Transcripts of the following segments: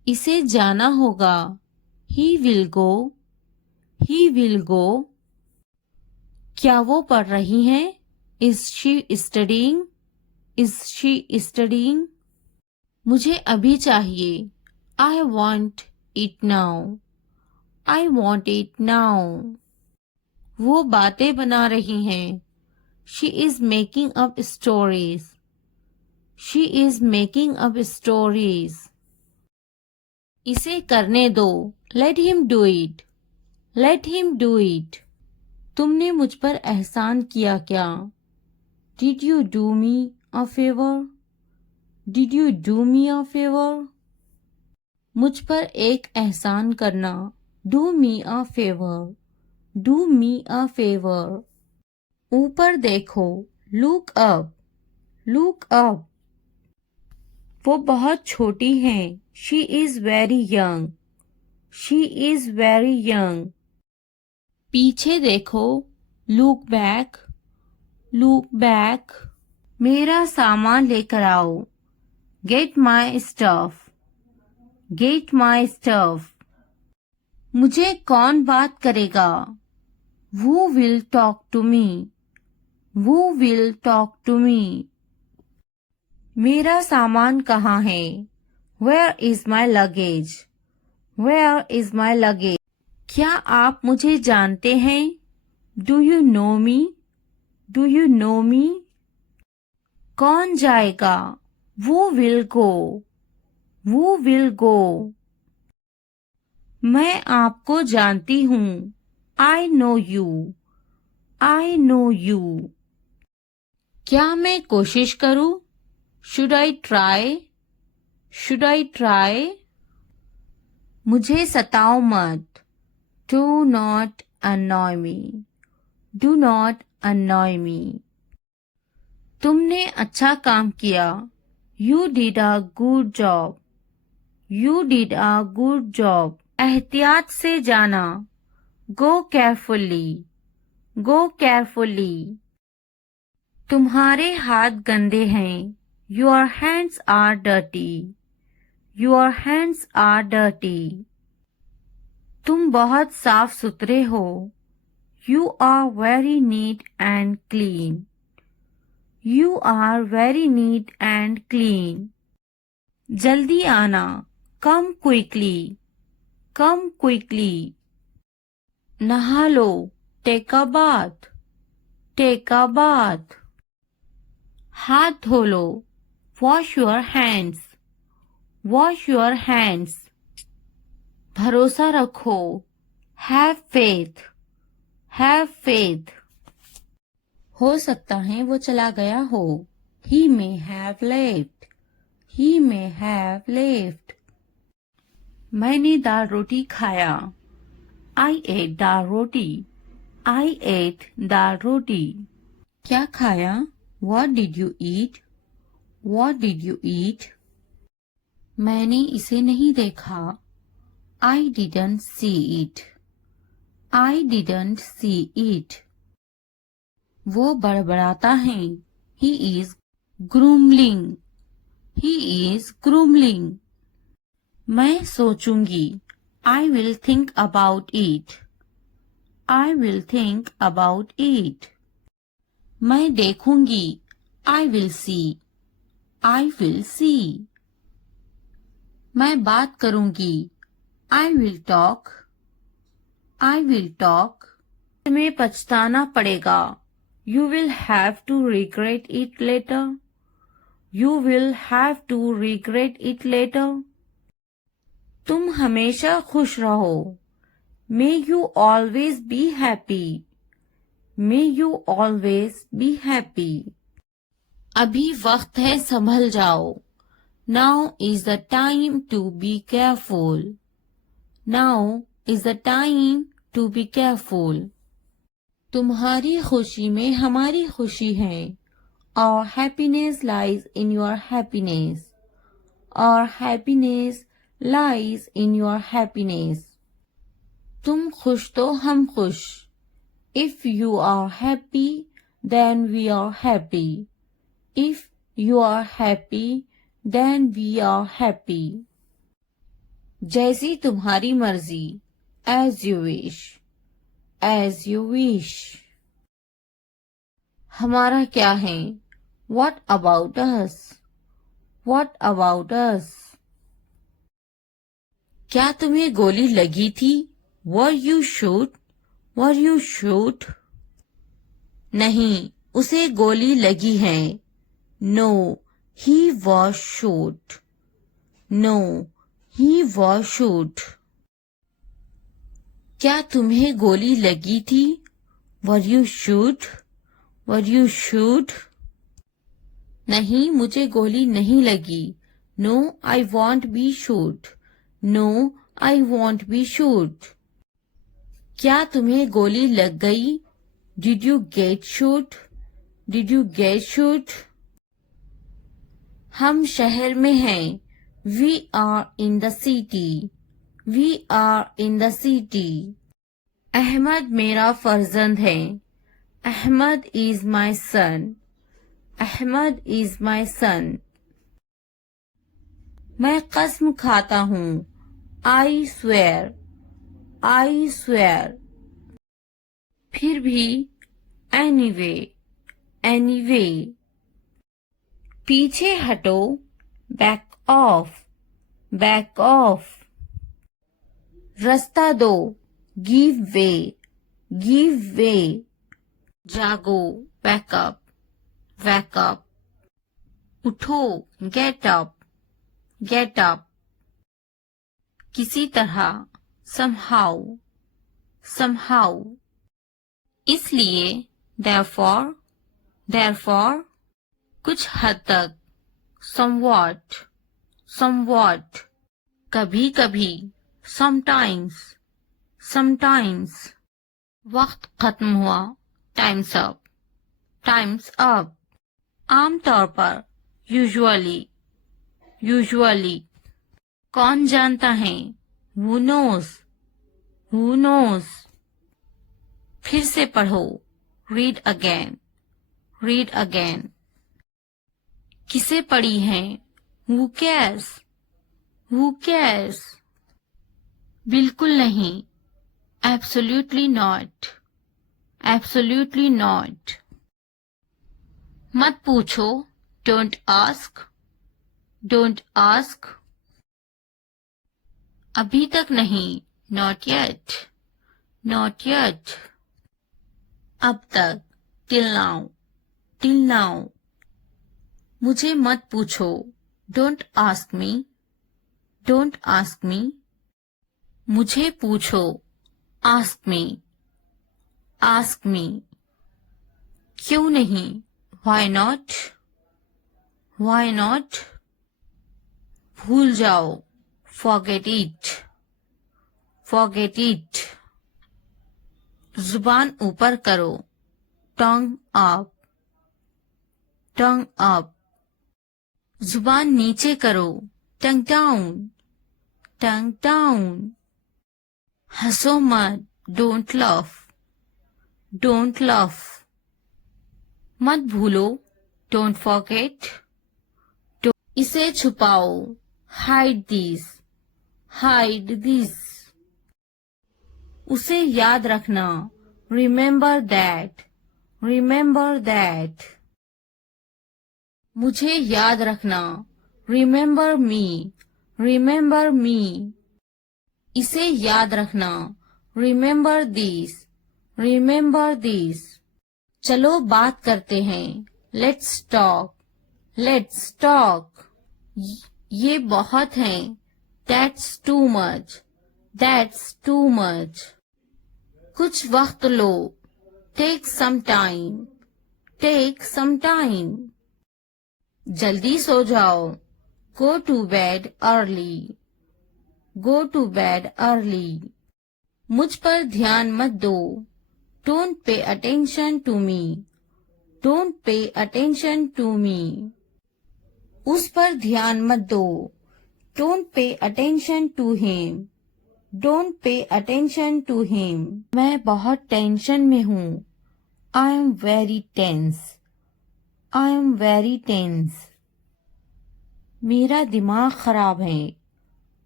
इसे जाना होगा। He will go. He will go. क्या वो पढ़ रही हैं? Is she studying? Is she studying? मुझे अभी चाहिए। I want it now. I want it now. वो बातें बना रही हैं। She is making up stories. She is making up stories. इसे करने दो। Let him do it. Let him do it. तुमने मुझ पर एहसान किया क्या? Did you do me a favor? Did you do me a favor? मुझ पर एक एहसान करना। Do me a favor. Do me a favor. ऊपर देखो। Look up. Look up. वो बहुत छोटी हैं। She is very young. She is very young. पीछे देखो। Look back. Look back. मेरा सामान लेकर आओ। Get my stuff. Get my stuff. मुझे कौन बात करेगा? Who will talk to me? Who will talk to me? मेरा सामान कहाँ है? Where is my luggage? Where is my luggage? क्या आप मुझे जानते हैं? Do you know me? Do you know me? कौन जाएगा? Who will go? Who will go? मैं आपको जानती हूँ। I know you. I know you. क्या मैं कोशिश करूँ? Should I try? Should I try? मुझे सताओ मत। Do not annoy me. Do not annoy me. तुमने अच्छा काम किया। You did a good job. You did a good job. एहतियात से जाना। Go carefully. Go carefully. तुम्हारे हाथ गंदे हैं। Your hands are dirty. Your hands are dirty. तुम बहुत साफ सुथरे हो। You are very neat and clean. You are very neat and clean. जल्दी आना। Come quickly. Come quickly. नहा लो। Take a bath. Take a bath. हाथ धो लो। Wash your hands. Wash your hands. भरोसा रखो। Have faith. Have faith. हो सकता है वो चला गया हो। He may have left. He may have left. मैंने दाल रोटी खाया। I ate dal roti. I ate दाल रोटी। क्या खाया? What did you eat? What did you eat? मैंने इसे नहीं देखा। I didn't see it. I didn't see it. वो बड़बड़ाता है। He is grumbling. He is grumbling. मैं सोचूंगी। I will think about it. I will think about it. मैं देखूंगी। I will see. I will see. मैं बात करूंगी। I will talk. I will talk. तुम्हें पछताना पड़ेगा। You will have to regret it later. You will have to regret it later. तुम हमेशा खुश रहो। May you always be happy. May you always be happy. अभी वक्त है संभल जाओ। Now is the time to be careful. Now is the time to be careful. तुम्हारी खुशी में हमारी खुशी है। Our happiness lies in your happiness. Our happiness lies in your happiness. तुम खुश तो हम खुश। If you are happy, then we are happy. If you are happy, then we are happy. जैसी तुम्हारी मर्जी, as you wish, as you wish. हमारा क्या है, what about us, what about us. क्या तुम्हें गोली लगी थी, were you shoot, were you shoot. नहीं, उसे गोली लगी है, no he was shoot, no he was shoot. क्या तुम्हें गोली लगी थी, were you shoot, were you shoot. नहीं, मुझे गोली नहीं लगी, no I want B shoot, no I want B shoot. क्या तुम्हें गोली लग गई, did you get shoot, did you get shoot. हम शहर में हैं, we are in the city, we are in the city. Ahmad मेरा फर्जंद है, Ahmad is my sun, Ahmad is my सन। मैं कसम खाता हूँ, आई स्वेयर, आई स्वेयर। फिर भी, एनीवे, एनीवे। पीछे हटो, बैक ऑफ, बैक ऑफ। रास्ता दो, गिव वे, गिव वे। जागो, वैक अप, वैक अप। उठो, गेट अप, गेट अप। किसी तरह, somehow, somehow। इसलिए, therefore, therefore। कुछ हद तक, somewhat, somewhat। कभी कभी, sometimes, sometimes। वक्त खत्म हुआ, time's up, time's up। आमतौर पर, usually, usually। कौन जानता है, who knows, who knows। फिर से पढ़ो, read again, read again। किसे पढ़ी है, who cares, who cares। बिल्कुल नहीं, absolutely not, absolutely not। मत पूछो, don't ask, don't ask। अभी तक नहीं, not yet, not yet। अब तक, till now, till now। मुझे मत पूछो, don't ask me, don't ask me। मुझे पूछो, ask me, ask me। क्यों नहीं, why not, why not। भूल जाओ, forget it, forget it। जुबान ऊपर करो, tongue up, tongue up। जुबान नीचे करो, tongue down, tongue down। हंसो मत, don't laugh, don't laugh। मत भूलो, don't forget, इसे छुपाओ, hide this, hide this। उसे याद रखना, remember that, remember that। मुझे याद रखना, remember me, remember me। इसे याद रखना, remember this, remember this। चलो बात करते हैं, let's talk, let's talk। ये बहुत है, that's too much, that's too much। कुछ वक्त लो, take some time, take some time। जल्दी सो जाओ, go to bed early, go to bed early। मुझ पर ध्यान मत दो, don't pay attention to me, don't pay attention to me। उस पर ध्यान मत दो, don't pay attention to him, don't pay attention to him। मैं बहुत टेंशन में हूँ, I am very tense, I am very tense। मेरा दिमाग खराब है,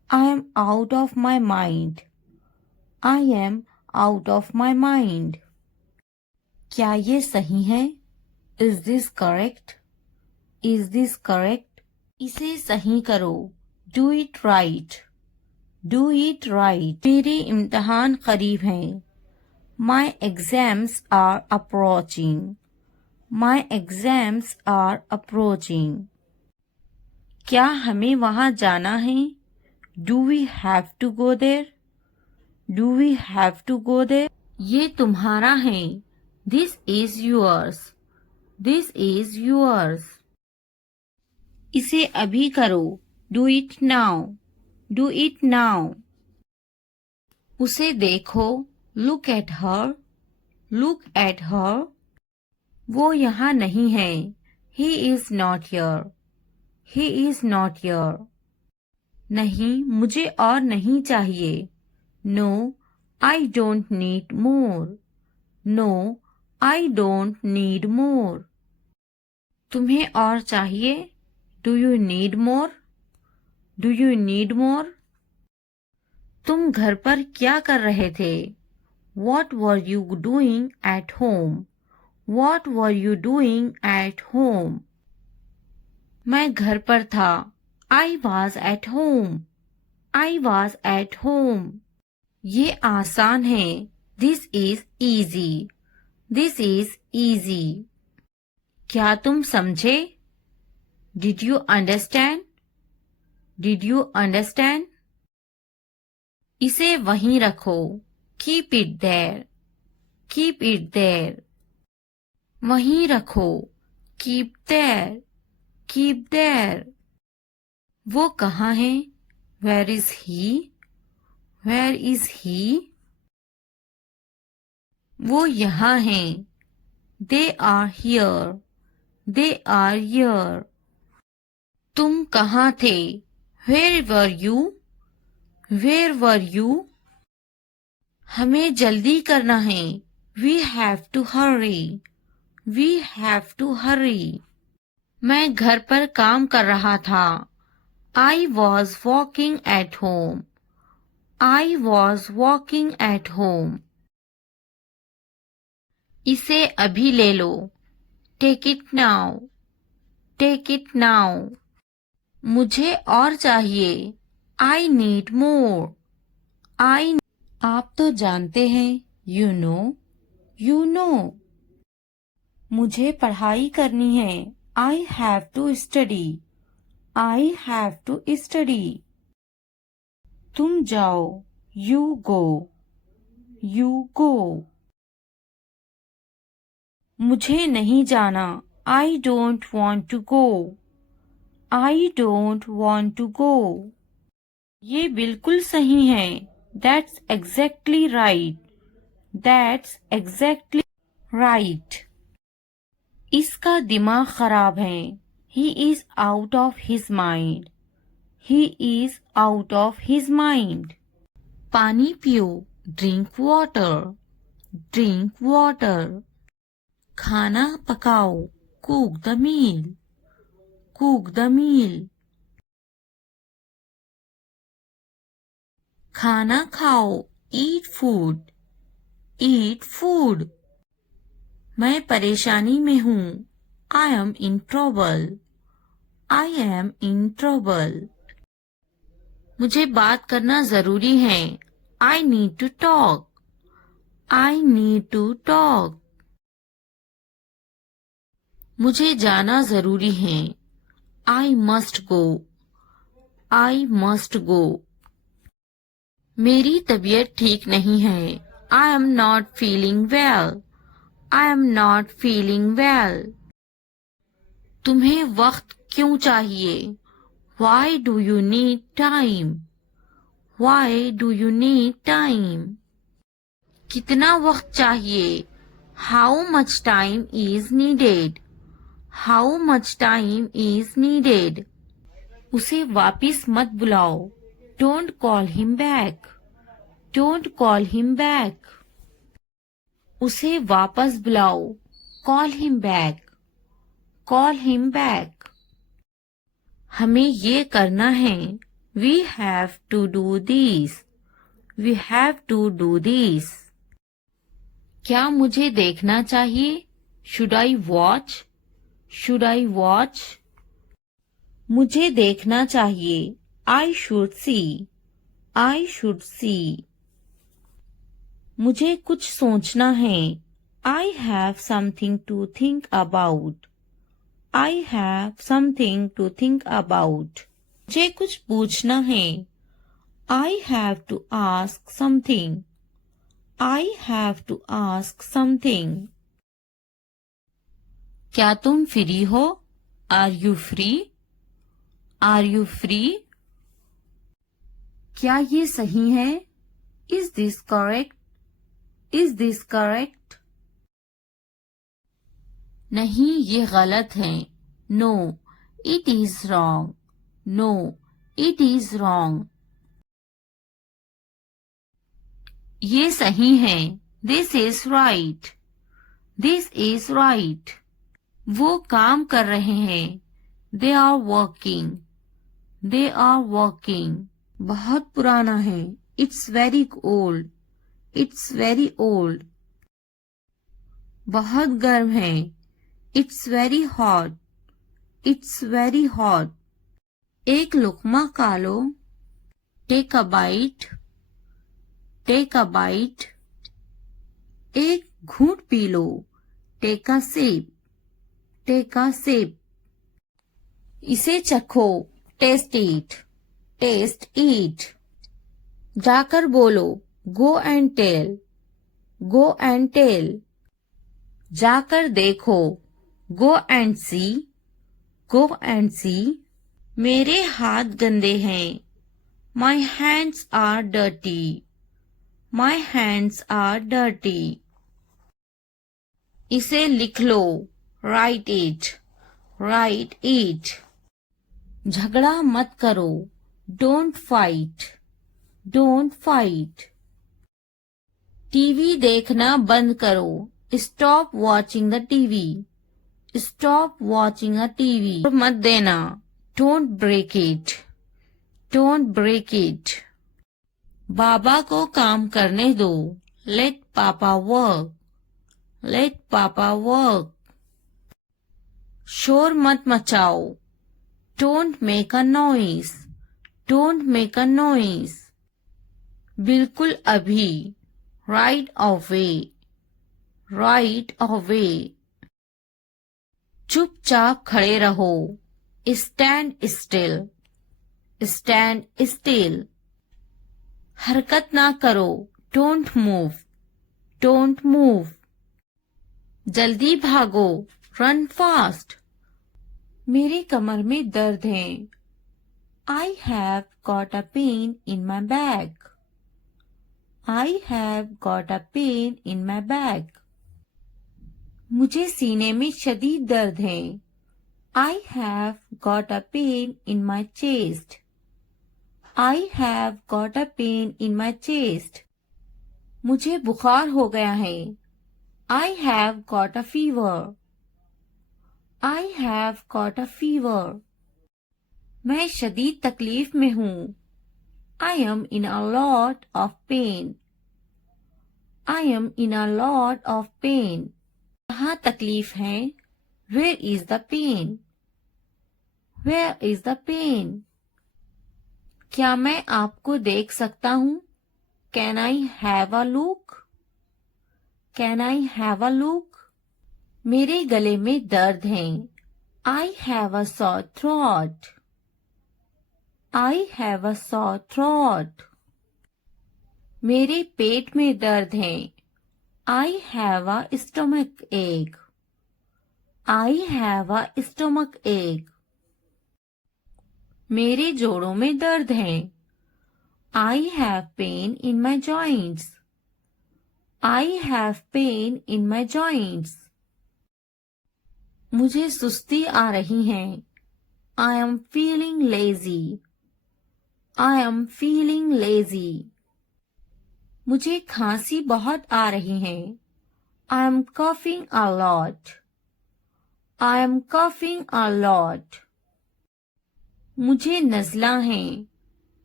I am out of my mind. I am out of my mind. क्या ये सही है? Is this correct? Is this correct? इसे सही करो. Do it right. Do it right. मेरे इम्तिहान करीब हैं. My exams are approaching. My exams are approaching. क्या हमें वहाँ जाना है? Do we have to go there? Do we have to go there? ये तुम्हारा है. This is yours. This is yours. इसे अभी करो. Do it now. Do it now. उसे देखो. Look at her. Look at her. वो यहाँ नहीं है. He is not here. He is not here. नहीं, मुझे और नहीं चाहिए. No, I don't need more. No, I don't need more. तुम्हें और चाहिए? Do you need more? Do you need more? तुम घर पर क्या कर रहे थे? What were you doing at home? What were you doing at home? मैं घर पर था. I was at home. I was at home. ये आसान है. This is easy. This is easy. क्या तुम समझे? Did you understand? Did you understand? इसे वहीं रखो. Keep it there. Keep it there. वहीं रखो. Keep there. Keep there. वो कहाँ है? Where is he? Where is he? वो यहाँ हैं. They are here. They are here. तुम कहाँ थे? Where were you? Where were you? हमें जल्दी करना है. We have to hurry. We have to hurry. मैं घर पर काम कर रहा था. I was working at home. I was working at home. इसे अभी ले लो. Take it now. Take it now. मुझे और चाहिए. I need more. आप तो जानते हैं. You know. You know. मुझे पढ़ाई करनी है. I have to study. I have to study. तुम जाओ. You go. You go. मुझे नहीं जाना. I don't want to go. I don't want to go. ये बिल्कुल सही है. That's exactly right. That's exactly right. इसका दिमाग खराब है. He is out of his mind. He is out of his mind. पानी पियो. Drink water. Drink water. खाना पकाओ. Cook the meal. Cook the meal. खाना खाओ. Eat food. Eat food. मैं परेशानी में हूँ. I am in trouble. I am in trouble. मुझे बात करना जरूरी है. I need to talk. I need to talk. मुझे जाना जरूरी है. I must go. I must go. मेरी तबीयत ठीक नहीं है. I am not feeling well. I am not feeling well. तुम्हें वक्त क्यों चाहिए? Why do you need time? Why do you need time? कितना वक्त चाहिए? How much time is needed? How much time is needed? उसे वापिस मत बुलाओ. Don't call him back. Don't call him back. उसे वापस बुलाओ. Call him back. Call him back. हमें ये करना है. We have to do this. We have to do this. क्या मुझे देखना चाहिए? Should I watch? Should I watch? मुझे देखना चाहिए. I should see. I should see. मुझे कुछ सोचना है. I have something to think about. I have something to think about. मुझे कुछ पूछना है. I have to ask something. I have to ask something. क्या तुम फ्री हो? Are you free? Are you free? क्या ये सही है? Is this correct? Is this correct? नहीं, ये गलत है. No, it is wrong. No, it is wrong. ये सही है. This is right. This is right. वो काम कर रहे हैं. They are working. They are working. बहुत पुराना है. It's very old. It's very old. बहुत गर्म है. It's very hot. It's very hot. एक लुकमा खा लो. Take a bite. Take a bite. एक घूंट P low. Take a sip. Take a sip. इसे चखो. Taste it. Taste it. जाकर बोलो. Go and tell. Go and tell. जाकर देखो. Go and see. Go and see. मेरे हाथ गंदे हैं. My hands are dirty. My hands are dirty. इसे लिख लो. Write it. Write it. झगड़ा मत करो. Don't fight. Don't fight. TV देखना बंद करो. Stop watching the TV. Stop watching a TV. मत देना. Don't break it. Don't break it. बाबा को काम करने दो. Let Papa work. Let Papa work. शोर मत मचाओ. Don't make a noise. Don't make a noise. बिल्कुल अभी. Right away. Right away. चुपचाप खड़े रहो. Stand still. Stand still. हरकत ना करो. Don't move. Don't move. जल्दी भागो. Run fast. मेरी कमर में दर्द है. I have got a pain in my back. I have got a pain in my back. मुझे सीने में शदीद दर्द है. I have got a pain in my chest. I have got a pain in my chest. मुझे बुखार हो गया है. I have got a fever. I have got a fever. मैं शदीद तकलीफ में हूँ. I am in a lot of pain. I am in a lot of pain. कहाँ तकलीफ है? Where is the pain? Where is the pain? क्या मैं आपको देख सकता हूँ? Can I have a look? Can I have a look? मेरे गले में दर्द है. I have a sore throat. I have a sore throat. मेरे पेट में दर्द है. I have a stomach ache. I have a stomach ache. मेरे जोड़ों में दर्द है. I have pain in my joints. I have pain in my joints. मुझे सुस्ती आ रही है. I am feeling lazy. I am feeling lazy. मुझे खांसी बहुत आ रही है. I am coughing a lot. I am coughing a lot. मुझे नज़ला है.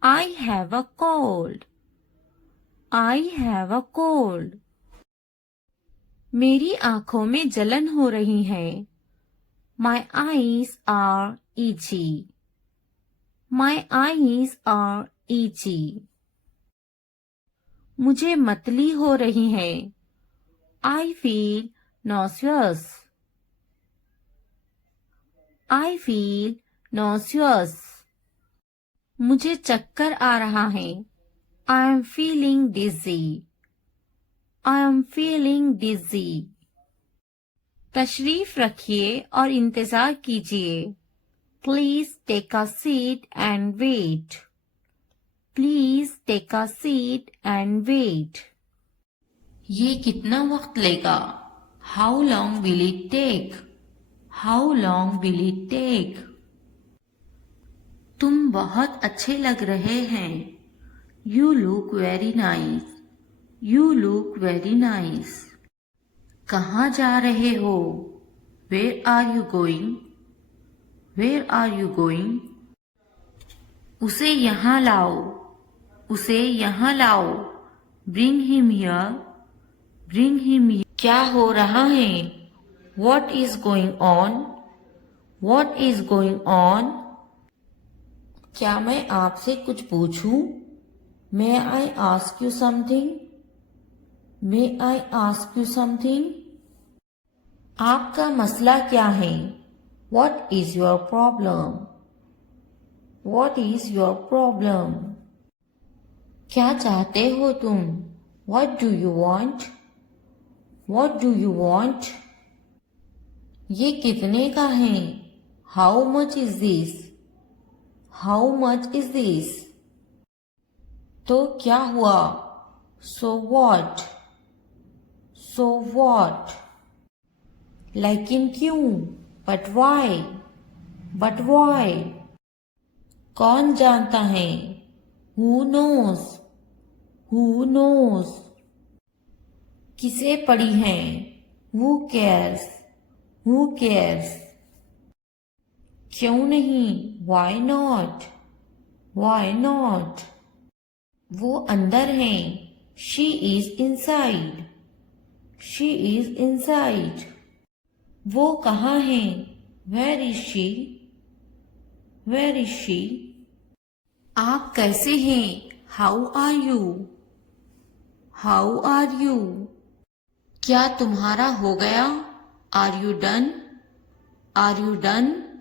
I have a cold. I have a cold. मेरी आंखों में जलन हो रही है. My eyes are itchy. My eyes are itchy. मुझे मतली हो रही है. I feel nauseous. I feel nauseous. मुझे चक्कर आ रहा है. I am feeling dizzy. I am feeling dizzy. तशरीफ रखिए और इंतजार कीजिए. Please take a seat and wait. Please take a seat and wait. ये कितना वक्त लेगा? How long will it take? How long will it take? तुम बहुत अच्छे लग रहे हैं. You look very nice. You look very nice. कहाँ जा रहे हो? Where are you going? Where are you going? उसे यहाँ लाओ. उसे यहाँ लाओ. Bring him here. Bring him here. क्या हो रहा है? What is going on? What is going on? क्या मैं आपसे कुछ पूछूं? May I ask you something? May I ask you something? आपका मसला क्या है? What is your problem? What is your problem? क्या चाहते हो तुम? What do you want? What do you want? ये कितने का है? How much is this? How much is this? तो क्या हुआ? So what? So what? लेकिन क्यों? But why? But why? कौन जानता है? Who knows? Who knows? किसे पड़ी है? Who cares? Who cares? क्यों नहीं? Why not? Why not? वो अंदर है. She is inside. She is inside. वो कहाँ है? Where is she? Where is she? आप कैसे हैं? How are you? How are you? क्या तुम्हारा हो गया? Are you done? Are you done?